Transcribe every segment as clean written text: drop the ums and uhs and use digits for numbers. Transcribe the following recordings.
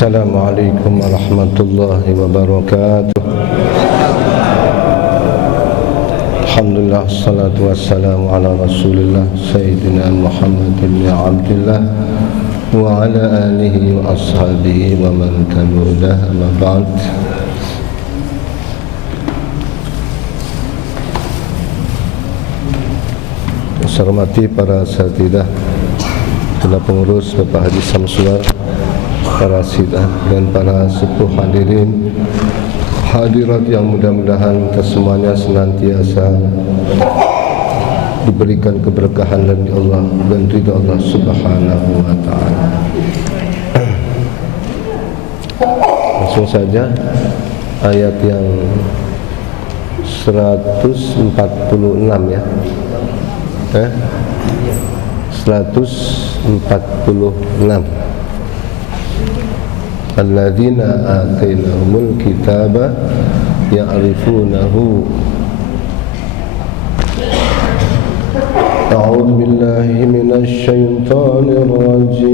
Assalamualaikum warahmatullahi wabarakatuh. Alhamdulillah, salatu wassalamu ala rasulillah Sayyidina Muhammad bin Abdullah wa ala alihi wa ashabihi wa man tabi'ah, amma ba'd. Saya hormati para asatidzah, para pengurus, Bapak Haji Samsuar, para sidah dan para sepuh hadirin hadirat yang mudah-mudahan kita semuanya senantiasa diberikan keberkahan dari Allah dan ridha Allah Subhanahu wa taala. Langsung saja ayat yang 146 ya. 146. Alladzina atainahumul kitaba ya'rifunahu. A'udzu billahi minasy syaithanir rajim.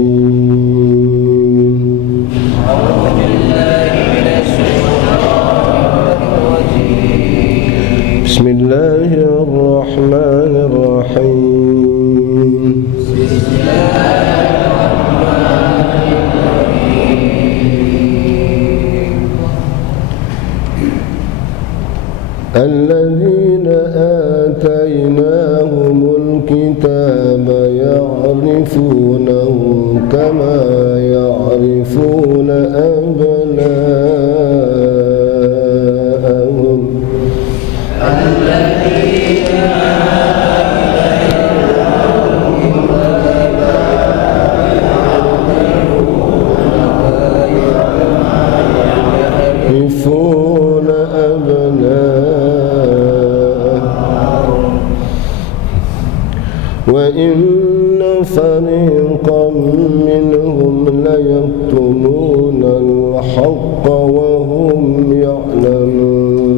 A'udzu billahi minasy syaithanir rajim. Bismillahirrahmanirrahim. الذين آتيناهم الكتاب يعرفونه كما يعرفون أبناءهم يعرفون أبناءهم وإن فريقا منهم ليكتمون الحق وهم يعلمون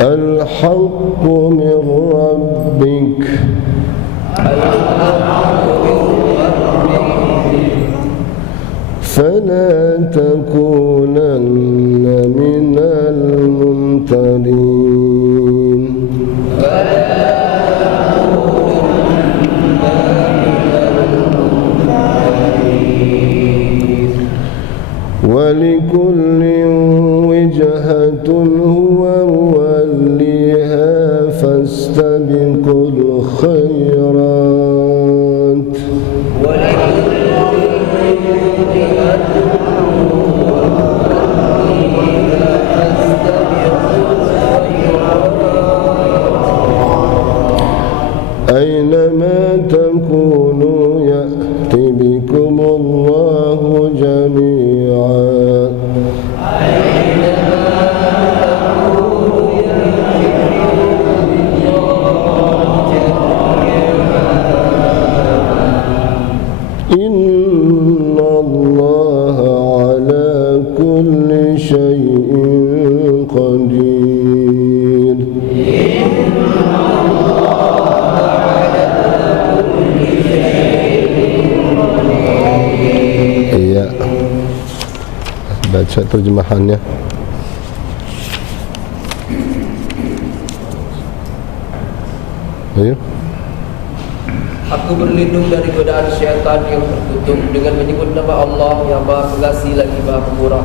الحق من ربك فلا تكونن من الممترين ولكل وجهة هو موليها فاستبقوا الخيرات أينما تكونوا يأتي بكم الله جميعا إن الله على كل شيء قدير. Iya, baca terjemahannya. Ayo. Aku berlindung dari godaan syaitan yang tertutup dengan menyebut nama Allah yang Maha Pengasih lagi Maha Pemurah.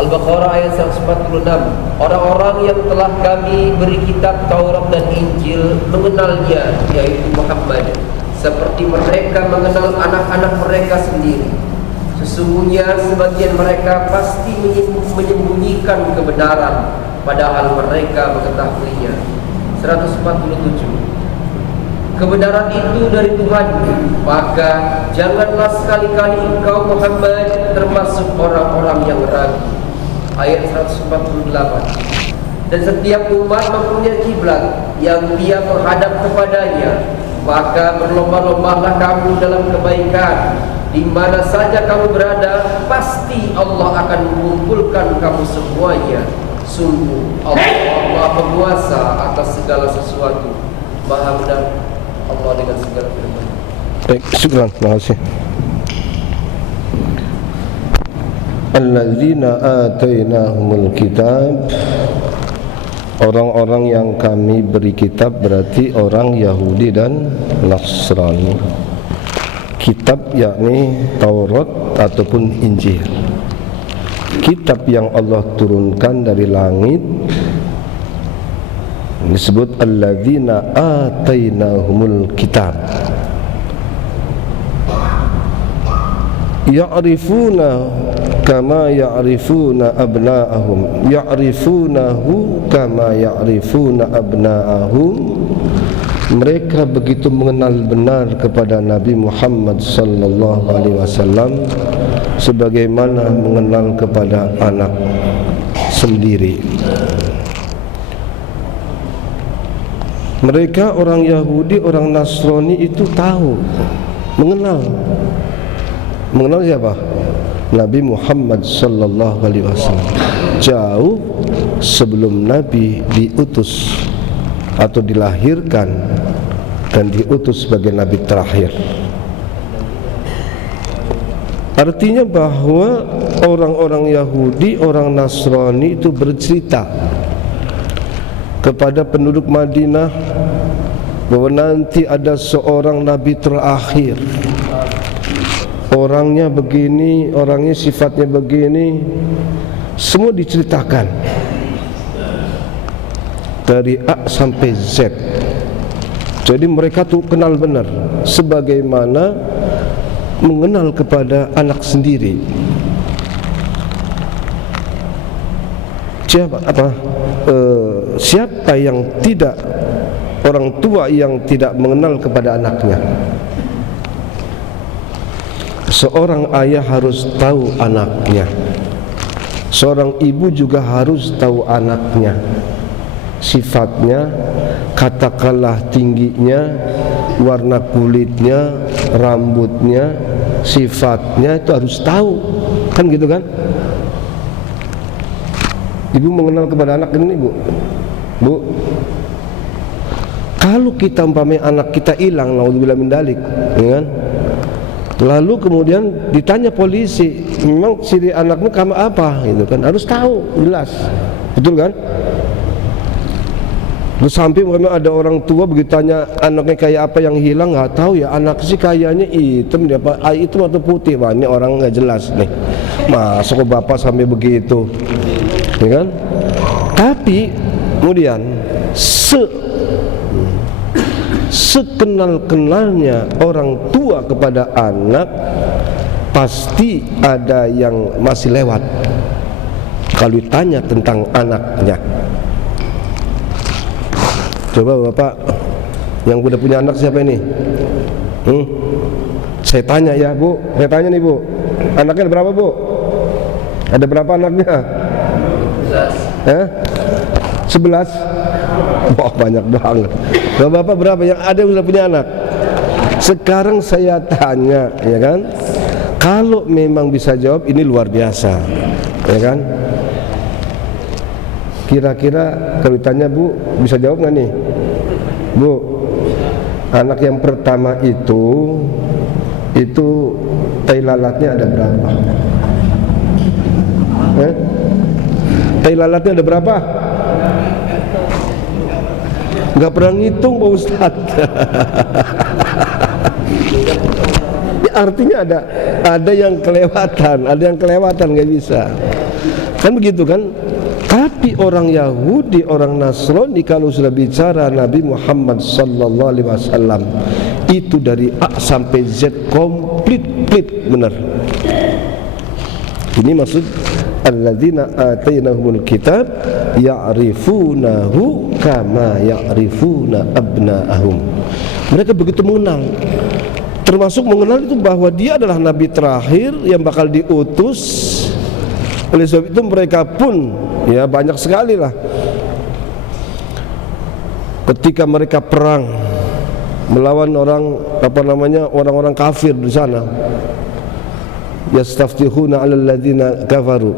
Al-Baqarah ayat 146. Orang-orang yang telah kami beri kitab Taurat dan Injil mengenalnya, yaitu Muhammad, seperti mereka mengenal anak-anak mereka sendiri. Sesungguhnya sebagian mereka pasti menyembunyikan kebenaran, padahal mereka mengetahuinya. 147. Kebenaran itu dari Tuhan, maka janganlah sekali-kali engkau Muhammad termasuk orang-orang yang ragu. Ayat 148. Dan setiap umat mempunyai kiblat yang dia menghadap kepadanya, maka berlomba-lombalah kamu dalam kebaikan di mana saja kamu berada, pasti Allah akan mengumpulkan kamu semuanya. Sungguh Allah Maha Penguasa atas segala sesuatu, Maha benar Allah dengan segala firman. Baik, syukran, terima kasih. Alladzina atainahumul kitab, orang-orang yang kami beri kitab berarti orang Yahudi dan Nasrani. Kitab yakni Taurat ataupun Injil. Kitab yang Allah turunkan dari langit disebut alladzina atainahumul kitab. Ya'rifuna kama ya'rifuna abna'ahum, ya'rifunahu kama ya'rifuna abna'ahum. Mereka begitu mengenal benar kepada Nabi Muhammad sallallahu alaihi wasallam sebagaimana mengenal kepada anak sendiri. Mereka orang Yahudi, orang Nasrani itu tahu, mengenal siapa? Nabi Muhammad sallallahu alaihi wasallam jauh sebelum Nabi diutus atau dilahirkan dan diutus sebagai Nabi terakhir. Artinya bahwa orang-orang Yahudi, orang Nasrani itu bercerita kepada penduduk Madinah bahwa nanti ada seorang Nabi terakhir. Orangnya begini, orangnya sifatnya begini, semua diceritakan dari A sampai Z. Jadi mereka tuh kenal benar, sebagaimana mengenal kepada anak sendiri. Siapa yang tidak, orang tua yang tidak mengenal kepada anaknya? Seorang ayah harus tahu anaknya. Seorang ibu juga harus tahu anaknya, sifatnya, katakanlah tingginya, warna kulitnya, rambutnya, sifatnya, itu harus tahu. Kan gitu kan? Ibu mengenal kepada anak ini, Bu. Kalau kita umpamanya anak kita hilang, naudzubillah min dzalik, ya kan? Lalu kemudian ditanya polisi, memang ciri anakmu kamu apa? Gitu kan, harus tahu, jelas, betul kan? Terus sampai memang ada orang tua begitu tanya anaknya kayak apa yang hilang, nggak tahu ya, anak sih kayaknya hitam, dia apa, hitam atau putih? Wah, ini orang nggak jelas nih. Masuk ke bapak sampai begitu, ya kan? Tapi kemudian sekenal-kenalnya orang tua kepada anak, pasti ada yang masih lewat kalau ditanya tentang anaknya. Coba bapak yang udah punya anak siapa ini? Saya tanya ya, Bu, saya tanya nih, Bu, anaknya ada berapa, Bu? Ada berapa anaknya? 11? Wah, banyak banget. Bapak berapa yang ada yang sudah punya anak? Sekarang saya tanya, ya kan? Kalau memang bisa jawab, ini luar biasa, ya kan? Kira-kira kalau ditanya, Bu, bisa jawab nggak nih? Bu, anak yang pertama itu tai lalatnya ada berapa? Tai lalatnya ada berapa? Nggak pernah ngitung, Pak Ustadz. Artinya ada yang kelewatan, nggak bisa. Kan begitu kan? Tapi orang Yahudi, orang Nasrani kalau sudah bicara Nabi Muhammad sallallahu alaihi wasallam itu dari A sampai Z komplit benar. Ini maksud alladzina atainahumul kitab ya'rifunahu kama ya'rifuna abna'ahum. Mereka begitu mengenal, termasuk mengenal itu bahwa dia adalah nabi terakhir yang bakal diutus. Oleh sebab itu mereka pun ya banyak sekali lah ketika mereka perang melawan orang orang-orang kafir di sana. yastaftihuna 'alal ladzina kafaru,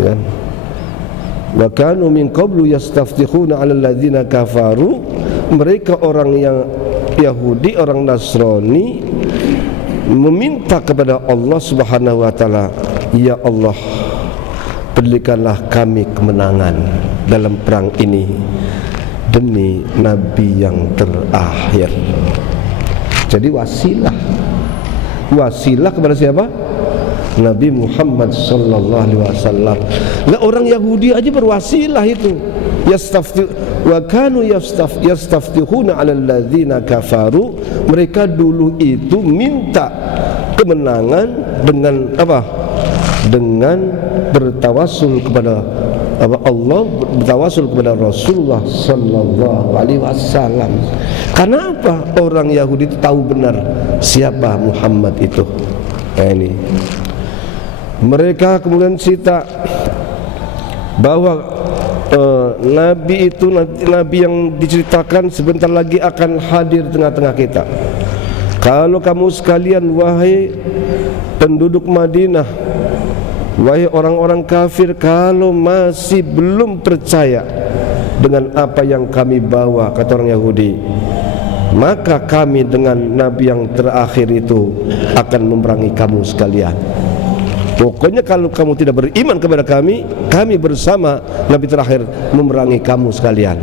kan? Wa kanu min qablu yastaftihuna 'alal ladzina kafaru. Mereka orang yang Yahudi, orang Nasrani meminta kepada Allah Subhanahu wa taala, ya Allah, berikanlah kami kemenangan dalam perang ini demi nabi yang terakhir. Jadi wasilah kepada siapa? Nabi Muhammad sallallahu alaihi wasallam. Lah orang Yahudi aja berwasilah itu. Wa kanu yastaftihuna 'alal ladzina kafaru. Mereka dulu itu minta kemenangan dengan apa? Dengan bertawasul kepada Allah, bertawasul kepada Rasulullah sallallahu alaihi wasallam. Karena apa? Orang Yahudi itu tahu benar siapa Muhammad itu. Ini mereka kemudian cerita bahwa Nabi itu Nabi yang diceritakan sebentar lagi akan hadir tengah-tengah kita. Kalau kamu sekalian, wahai penduduk Madinah, wahai orang-orang kafir, kalau masih belum percaya dengan apa yang kami bawa, kata orang Yahudi, maka kami dengan Nabi yang terakhir itu akan memerangi kamu sekalian. Pokoknya kalau kamu tidak beriman kepada kami bersama Nabi terakhir memerangi kamu sekalian.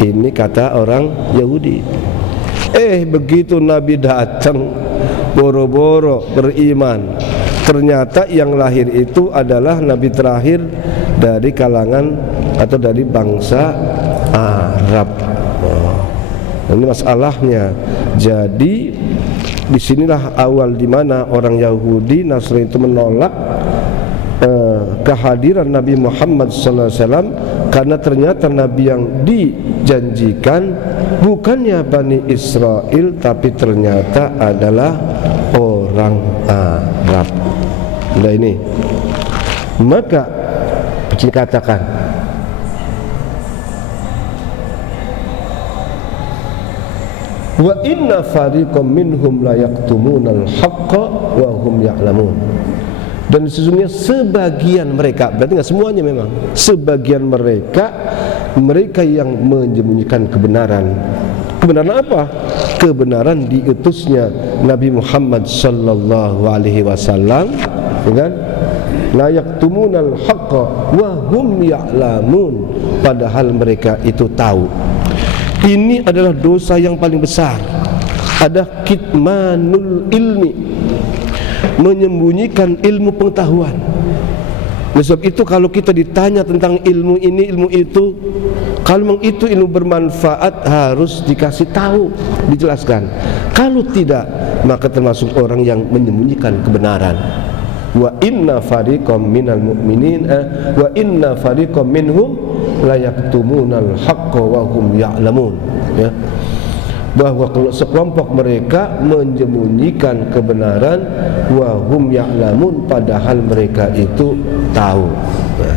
Ini kata orang Yahudi. Begitu Nabi datang, boro-boro beriman, ternyata yang lahir itu adalah Nabi terakhir dari kalangan atau dari bangsa Arab. Ini masalahnya. Jadi disinilah awal dimana orang Yahudi Nasrani itu menolak kehadiran Nabi Muhammad SAW, karena ternyata Nabi yang dijanjikan bukannya Bani Israel, tapi ternyata adalah orang Arab. Nah ini, maka dikatakan wa inna fariqam minhum la yaktumunal haqqa wa hum ya'lamun. Dan sesungguhnya sebagian mereka, berarti enggak semuanya memang, sebagian mereka yang menyembunyikan kebenaran. Kebenaran apa? Kebenaran diutusnya Nabi Muhammad sallallahu alaihi wasallam, kan? La yaktumunal haqqa wa hum ya'lamun, padahal mereka itu tahu. Ini adalah dosa yang paling besar. Ada kitmanul ilmi, menyembunyikan ilmu pengetahuan. Oleh sebab itu kalau kita ditanya tentang ilmu ini, ilmu itu, kalau memang itu ilmu bermanfaat harus dikasih tahu, dijelaskan. Kalau tidak, maka termasuk orang yang menyembunyikan kebenaran. Wa inna fariqam minal mu'minin wa inna fariqam minhum la yaktumunal haqqa wa hum ya'lamun, ya, bahwa kalau sekelompok mereka menyembunyikan kebenaran, wa hum ya'lamun, padahal mereka itu tahu, ya.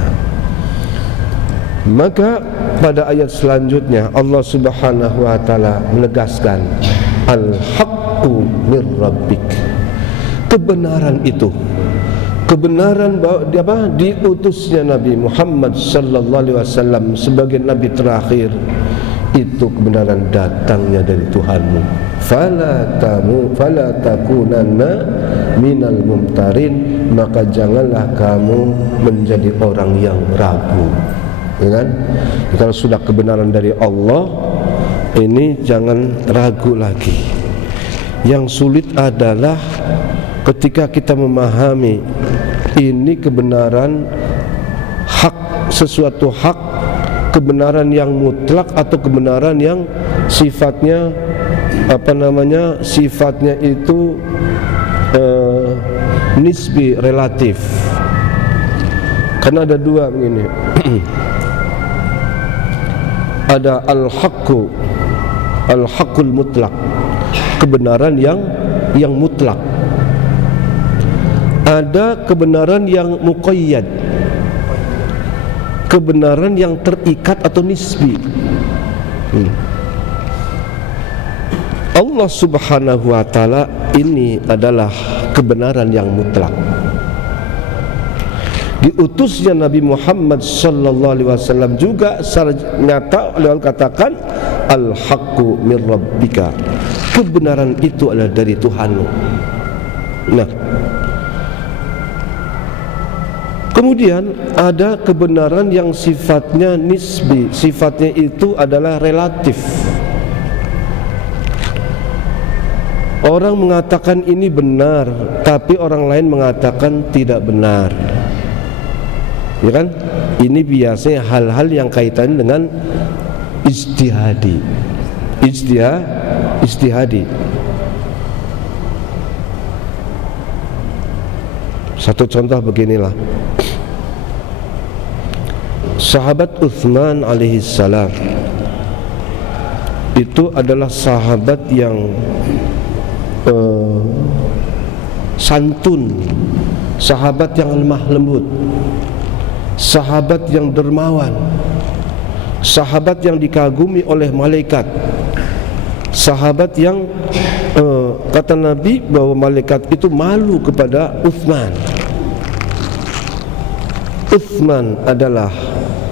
Maka pada ayat selanjutnya Allah Subhanahu wa taala menegaskan al-haqqu mir rabbik, kebenaran itu, kebenaran bahwa diutusnya Nabi Muhammad sallallahu alaihi wasallam sebagai nabi terakhir itu kebenaran datangnya dari Tuhanmu. Fala takunanna minal mumtarin, maka janganlah kamu menjadi orang yang ragu, ya kan? Kalau sudah kebenaran dari Allah, ini jangan ragu lagi. Yang sulit adalah ketika kita memahami ini kebenaran hak, sesuatu hak, kebenaran yang mutlak atau kebenaran yang sifatnya sifatnya itu nisbi, relatif. Karena ada dua begini. Ada al-haqqul mutlak, kebenaran yang mutlak. Ada kebenaran yang muqayyad, kebenaran yang terikat atau nisbi. Allah Subhanahu wa taala ini adalah kebenaran yang mutlak. diutusnya Nabi Muhammad sallallahu alaihi wasallam juga secara nyata oleh Allah katakan al-haqqu mir rabbika, kebenaran itu adalah dari Tuhanmu. Nah, kemudian ada kebenaran yang sifatnya nisbi, sifatnya itu adalah relatif. Orang mengatakan ini benar, tapi orang lain mengatakan tidak benar. Ya kan? Ini biasanya hal-hal yang kaitannya dengan ijtihadi. Ijtihadi. Satu contoh beginilah. Sahabat Utsman alaihissalam itu adalah sahabat yang santun, sahabat yang lemah lembut, sahabat yang dermawan, sahabat yang dikagumi oleh malaikat, sahabat yang kata Nabi bahwa malaikat itu malu kepada Utsman. Utsman adalah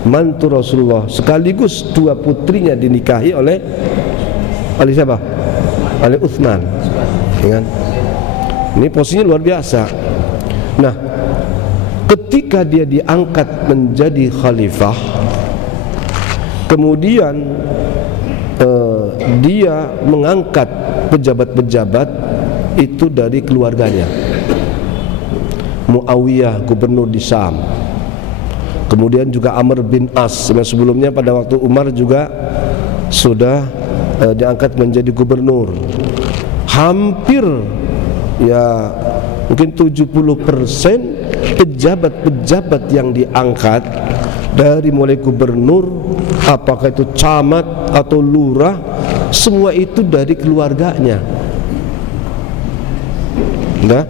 mantu Rasulullah, sekaligus dua putrinya dinikahi oleh siapa? Oleh Utsman. Ya kan? Ini posisinya luar biasa. Nah, ketika dia diangkat menjadi khalifah, kemudian dia mengangkat pejabat-pejabat itu dari keluarganya. Muawiyah gubernur di Syam, kemudian juga Amr bin As yang sebelumnya pada waktu Umar juga sudah diangkat menjadi gubernur. Hampir ya mungkin 70% pejabat-pejabat yang diangkat dari mulai gubernur, apakah itu camat atau lurah, semua itu dari keluarganya. Nah,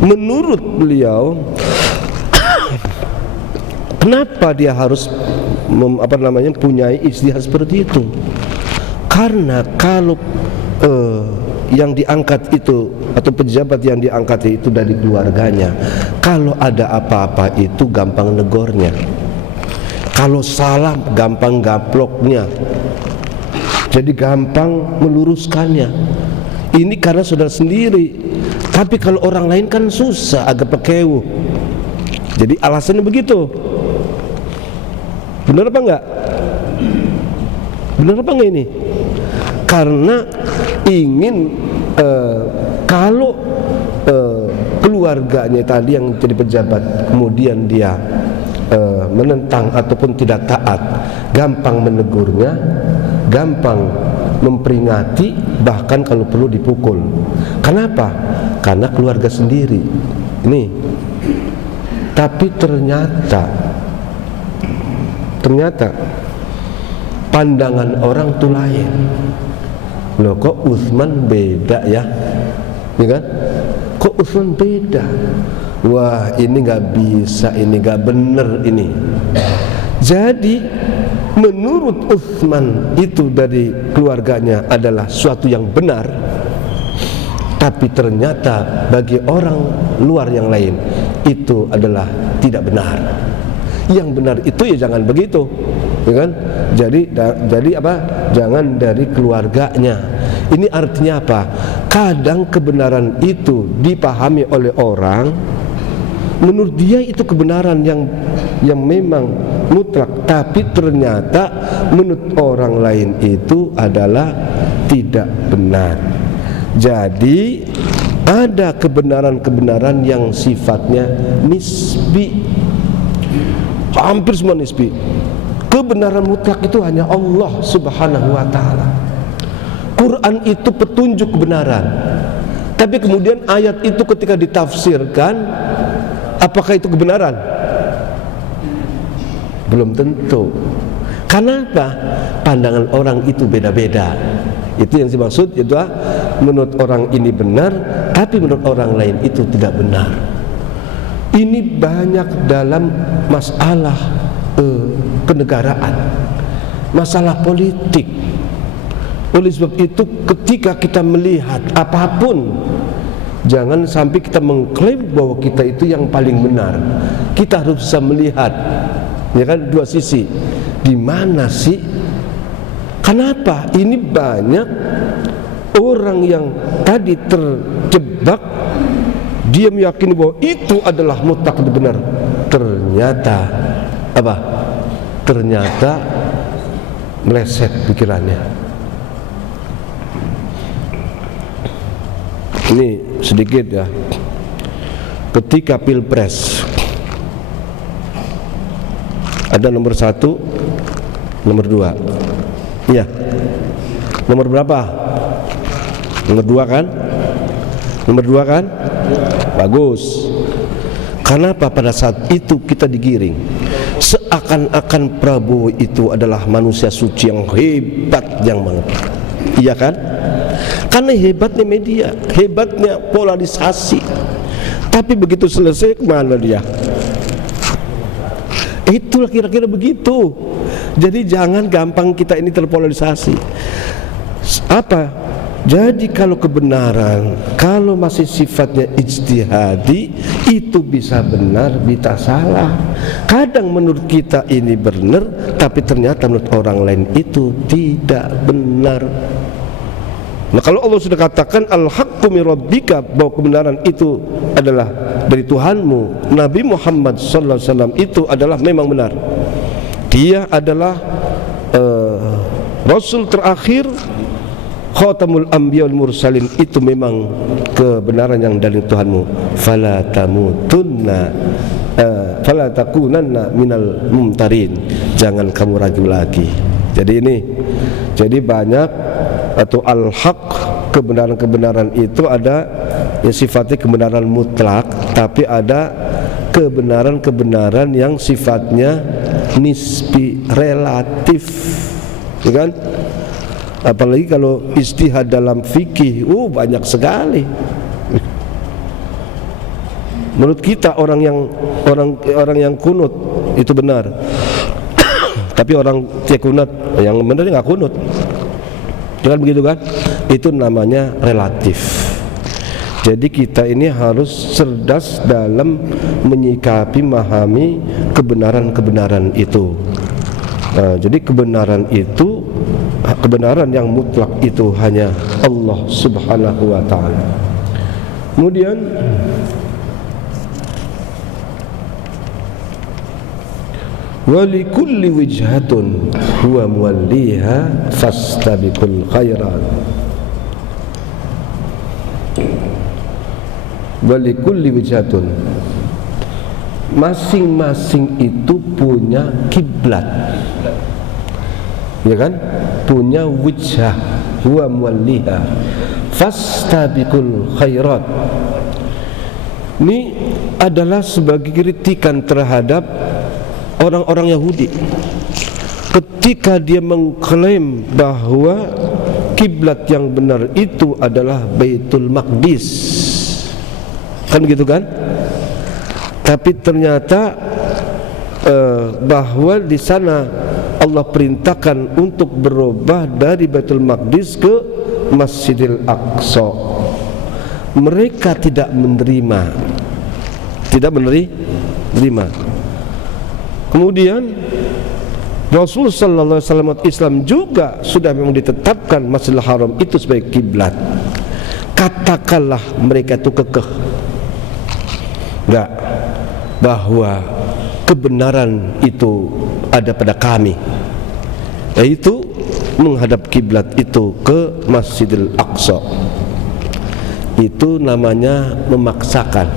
menurut beliau kenapa dia harus punya ijtihad seperti itu? Karena kalau yang diangkat itu atau pejabat yang diangkat itu dari keluarganya, kalau ada apa-apa itu gampang negornya, kalau salah gampang gaploknya, jadi gampang meluruskannya. Ini karena saudara sendiri. Tapi kalau orang lain kan susah, agak pekewuh. Jadi alasannya begitu. Benar apa enggak? Benar apa enggak ini? Karena ingin kalau keluarganya tadi yang jadi pejabat kemudian dia menentang ataupun tidak taat, gampang menegurnya, gampang memperingati, bahkan kalau perlu dipukul. Kenapa? Karena keluarga sendiri. Ini. Tapi ternyata pandangan orang itu lain. Loh, kok Utsman beda ya? Ya kan? Kok Utsman beda? Wah, ini nggak bisa, ini nggak bener ini. Jadi menurut Utsman itu dari keluarganya adalah suatu yang benar, tapi ternyata bagi orang luar yang lain itu adalah tidak benar. Yang benar itu ya jangan begitu, ya kan? Jadi apa? Jangan dari keluarganya. Ini artinya apa? Kadang kebenaran itu dipahami oleh orang, menurut dia itu kebenaran yang memang mutlak, tapi ternyata menurut orang lain itu adalah tidak benar. Jadi ada kebenaran-kebenaran yang sifatnya nisbi, hampir semua nisbi. Kebenaran mutlak itu hanya Allah Subhanahu wa ta'ala. Quran itu petunjuk kebenaran, tapi kemudian ayat itu ketika ditafsirkan, apakah itu kebenaran? Belum tentu. Kenapa? Pandangan orang itu beda-beda. Itu yang dimaksud, itu menurut orang ini benar, tapi menurut orang lain itu tidak benar. Ini banyak dalam masalah kenegaraan, masalah politik. Oleh sebab itu ketika kita melihat apapun Jangan sampai kita mengklaim bahwa kita itu yang paling benar. Kita harus bisa melihat, ya kan, dua sisi. Di mana sih? Kenapa ini banyak orang yang tadi terjebak, dia meyakini bahwa itu adalah mutlak benar. Ternyata apa? Ternyata meleset pikirannya. Ini sedikit ya. Ketika pilpres ada nomor 1, nomor 2. Iya. Nomor berapa? Nomor 2 kan? Nomor 2 kan? Bagus. Kenapa pada saat itu kita digiring? Seakan-akan Prabowo itu adalah manusia suci yang hebat, yang banget. Iya kan? Karena hebatnya media, hebatnya polarisasi. Tapi begitu selesai, kemana dia? Itulah kira-kira begitu. Jadi jangan gampang kita ini terpolarisasi. Apa? Jadi kalau kebenaran, kalau masih sifatnya ijtihadi, itu bisa benar, bisa salah. Kadang menurut kita ini benar, tapi ternyata menurut orang lain itu tidak benar. Nah, kalau Allah sudah katakan al-haqqu min rabbika, bahwa kebenaran itu adalah dari Tuhanmu, Nabi Muhammad sallallahu alaihi wasallam itu adalah memang benar. Dia adalah Rasul terakhir, Khatamul Anbiya wal Mursalin, itu memang kebenaran yang dari Tuhanmu. Fala tamutunna fala takunanna minal mumtarin. Jangan kamu ragu lagi. Jadi ini, jadi banyak atau al-haq, kebenaran-kebenaran itu ada yang sifatnya kebenaran mutlak, tapi ada kebenaran-kebenaran yang sifatnya nisbi, relatif, ya kan? Apalagi kalau ijtihad dalam fikih, banyak sekali. Menurut kita orang yang kunut itu benar, tapi orang tidak kunut, yang benar nggak kunut. Jangan begitu kan? Itu namanya relatif. Jadi kita ini harus cerdas dalam menyikapi, memahami kebenaran-kebenaran itu. Jadi kebenaran itu, kebenaran yang mutlak itu hanya Allah Subhanahu wa ta'ala. Kemudian walikulli wijhatun huwa muwalliha fastabiqul khairat. Walikulli wijhatun, masing-masing itu punya kiblat, ya kan? Punya wijhah, huwa muwalliha fastabiqul khairat. Ini adalah sebagai kritikan terhadap orang-orang Yahudi ketika dia mengklaim bahwa kiblat yang benar itu adalah Baitul Maqdis, kan gitu kan? Tapi ternyata bahwa di sana Allah perintahkan untuk berubah dari Baitul Maqdis ke Masjidil Aqsa. Mereka tidak menerima, Kemudian Rasul sallallahu alaihi wasallam Islam juga sudah memang ditetapkan Masjidil Haram itu sebagai kiblat. Katakanlah mereka itu kekeh enggak bahwa kebenaran itu ada pada kami, yaitu menghadap kiblat itu ke Masjidil Aqsa. Itu namanya memaksakan.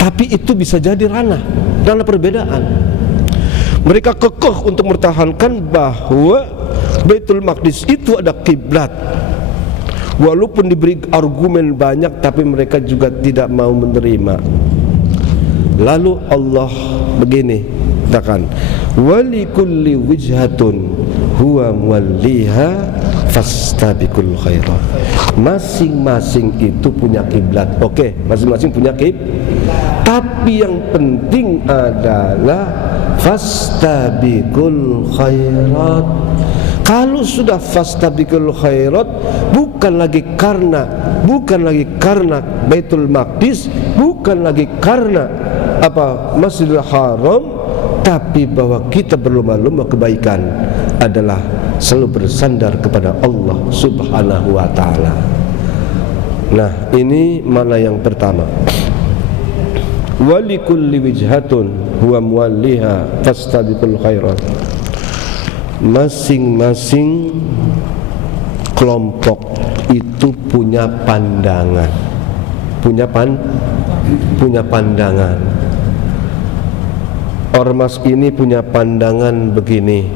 Tapi itu bisa jadi ranah perbedaan. Mereka kekeh untuk mempertahankan bahwa Baitul Maqdis itu ada kiblat. Walaupun diberi argumen banyak, tapi mereka juga tidak mau menerima. Lalu Allah begini katakan, walikulli wijhatun huwa muwalliha fastabiqul khairat. Masing-masing itu punya kiblat. Oke, masing-masing punya kiblat. Tapi yang penting adalah fastabiqul khairat. Kalau sudah fastabiqul khairat, bukan bukan lagi karena Baitul Maqdis, bukan lagi karena Masjidil Haram, tapi bahwa kita berlomba-lomba kebaikan adalah selalu bersandar kepada Allah Subhanahu wa ta'ala. Nah, ini mana yang pertama. Walikulli wijhatun huwa muwalliha fastabiqul khairat. Masing-masing kelompok itu punya pandangan, punya pandangan. Ormas ini punya pandangan begini,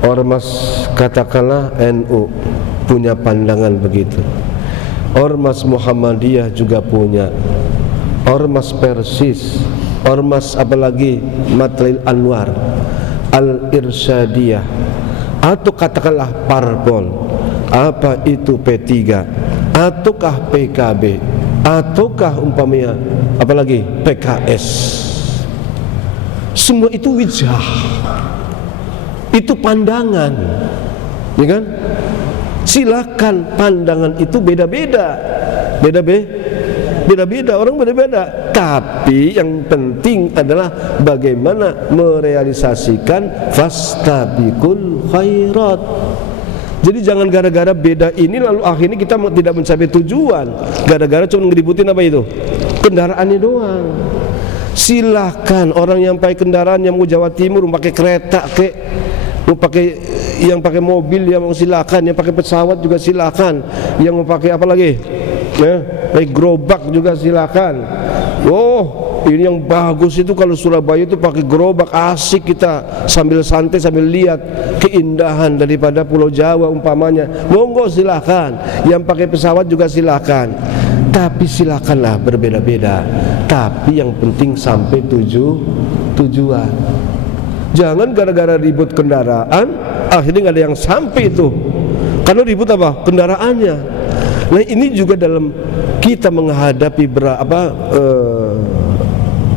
ormas katakanlah NU punya pandangan begitu, ormas Muhammadiyah juga punya, ormas Persis, ormas apalagi Matlil Anwar, Al-Irsyadiyah, atau katakanlah parpol, apa itu P3, ataukah PKB, ataukah umpamanya apalagi PKS. Semua itu wijah, itu pandangan, ya kan? Silakan, pandangan itu beda-beda, orang beda-beda. Tapi yang penting adalah bagaimana merealisasikan fastabiqul khairat. Jadi jangan gara-gara beda ini lalu akhirnya kita tidak mencapai tujuan, gara-gara cuma ngeributin apa itu? Kendaraannya doang. Silahkan orang yang pakai kendaraan, yang mau Jawa Timur, mau pakai kereta kek, mau pakai yang pakai mobil, yang mau silakan, yang pakai pesawat juga silakan, yang mau pakai apa lagi? Pakai gerobak juga silakan. Oh, ini yang bagus itu kalau Surabaya itu pakai gerobak, asik kita sambil santai sambil lihat keindahan daripada Pulau Jawa umpamanya. Monggo silakan. Yang pakai pesawat juga silakan. Tapi silakanlah berbeda-beda. Tapi yang penting sampai tujuan. Jangan gara-gara ribut kendaraan akhirnya nggak ada yang sampai itu. Karena ribut apa? Kendaraannya. Nah, ini juga dalam kita menghadapi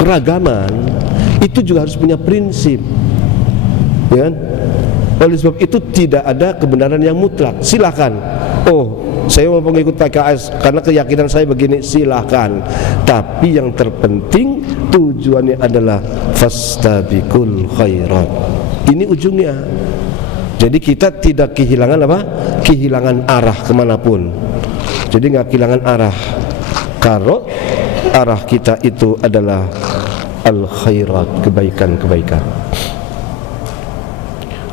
keragaman itu juga harus punya prinsip, ya kan? Oleh sebab itu tidak ada kebenaran yang mutlak. Silakan. Oh, saya mau mengikut PKS karena keyakinan saya begini, silakan. Tapi yang terpenting tujuannya adalah fastabiqul khairat. Ini ujungnya. Jadi kita tidak kehilangan apa? Kehilangan arah kemanapun. Jadi nggak kehilangan arah. Kalau arah kita itu adalah al-khairat, kebaikan-kebaikan.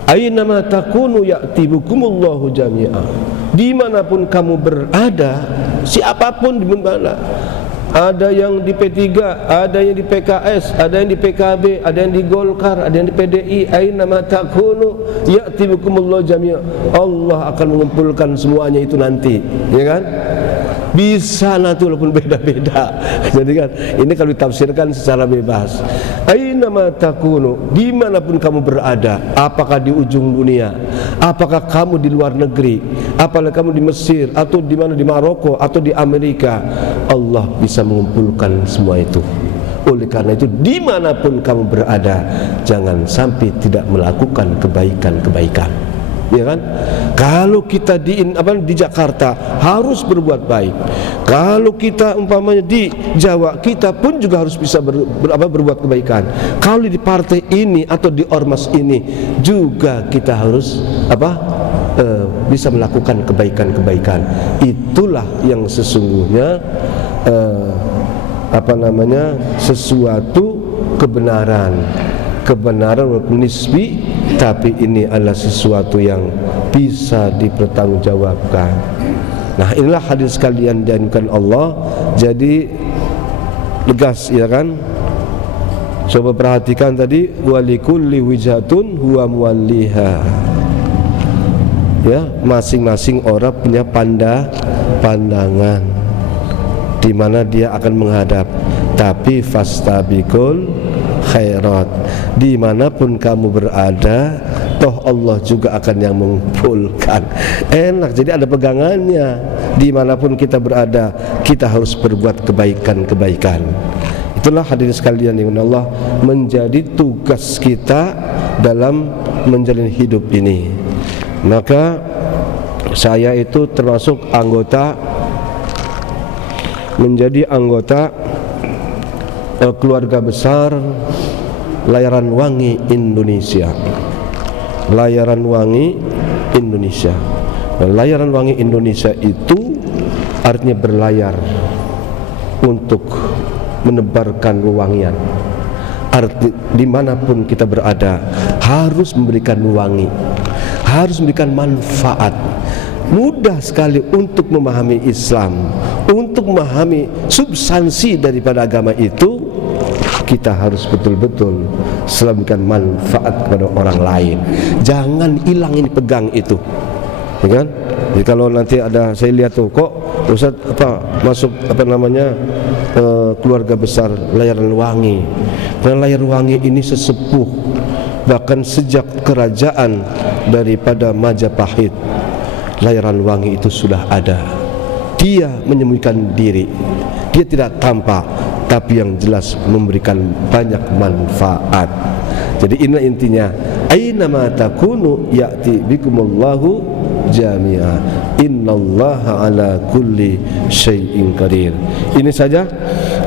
Aynama takunu ya'tibukumullahu jami'a. Dimanapun kamu berada, siapapun di mana, ada yang di P3, ada yang di PKS, ada yang di PKB, ada yang di Golkar, ada yang di PDI. Aynama takunu ya'tibukumullahu jami'a. Allah akan mengumpulkan semuanya itu nanti, ya kan? Bisa nanti walaupun beda-beda. Jadi kan ini kalau ditafsirkan secara bebas. Aynama takunu, dimanapun kamu berada, apakah di ujung dunia, apakah kamu di luar negeri, apakah kamu di Mesir atau di mana, di Maroko atau di Amerika, Allah bisa mengumpulkan semua itu. Oleh karena itu dimanapun kamu berada, jangan sampai tidak melakukan kebaikan-kebaikan. Ya kan? Kalau kita di Jakarta harus berbuat baik. Kalau kita umpamanya di Jawa, kita pun juga harus bisa berbuat kebaikan. Kalau di partai ini atau di ormas ini juga kita harus bisa melakukan kebaikan-kebaikan. Itulah yang sesungguhnya sesuatu kebenaran walaupun nisbi, tapi ini adalah sesuatu yang bisa dipertanggungjawabkan. Nah, inilah hadis sekalian dianjurkan Allah. Jadi tegas, ya kan? Coba perhatikan tadi, walikulli wijhatun huwa muwalliha. Ya, masing-masing orang punya pandangan di mana dia akan menghadap. Tapi fastabiqul khairat, dimanapun kamu berada, toh Allah juga akan yang mengumpulkan. Enak, jadi ada pegangannya. Dimanapun kita berada, kita harus berbuat kebaikan-kebaikan. Itulah hadirin sekalian yang Allah, menjadi tugas kita dalam menjalani hidup ini. Maka saya itu termasuk menjadi anggota keluarga besar Layaran Wangi Indonesia. Layaran Wangi Indonesia. Layaran Wangi Indonesia itu artinya berlayar untuk menebarkan wewangian. Arti dimanapun kita berada harus memberikan wangi, harus memberikan manfaat. Mudah sekali untuk memahami Islam, untuk memahami substansi daripada agama itu. Kita harus betul-betul selalu memberikan manfaat kepada orang lain. Jangan hilang ini, pegang itu, ya kan? Jadi kalau nanti ada, saya lihat tuh, kok Ustaz masuk keluarga besar Layaran Wangi. Dan Layaran Wangi ini sesepuh, bahkan sejak kerajaan daripada Majapahit, Layaran Wangi itu sudah ada. Dia menyembunyikan diri, dia tidak tampak, tapi yang jelas memberikan banyak manfaat. Jadi inilah intinya, aina ma takunu ya'ti bikumullahu jami'a, innallaha ala kulli syai'in qadir. Ini saja,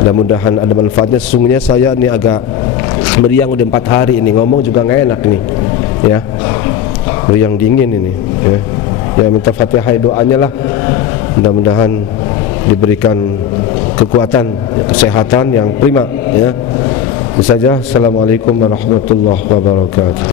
mudah-mudahan ada manfaatnya. Sesungguhnya saya ini agak meriang, udah 4 hari ini, ngomong juga nggak enak nih, ya, meriang dingin ini, ya. Ya, minta Fatihah doanya lah, mudah-mudahan diberikan kekuatan, kesehatan yang prima, ya. Itu saja. Assalamualaikum warahmatullahi wabarakatuh.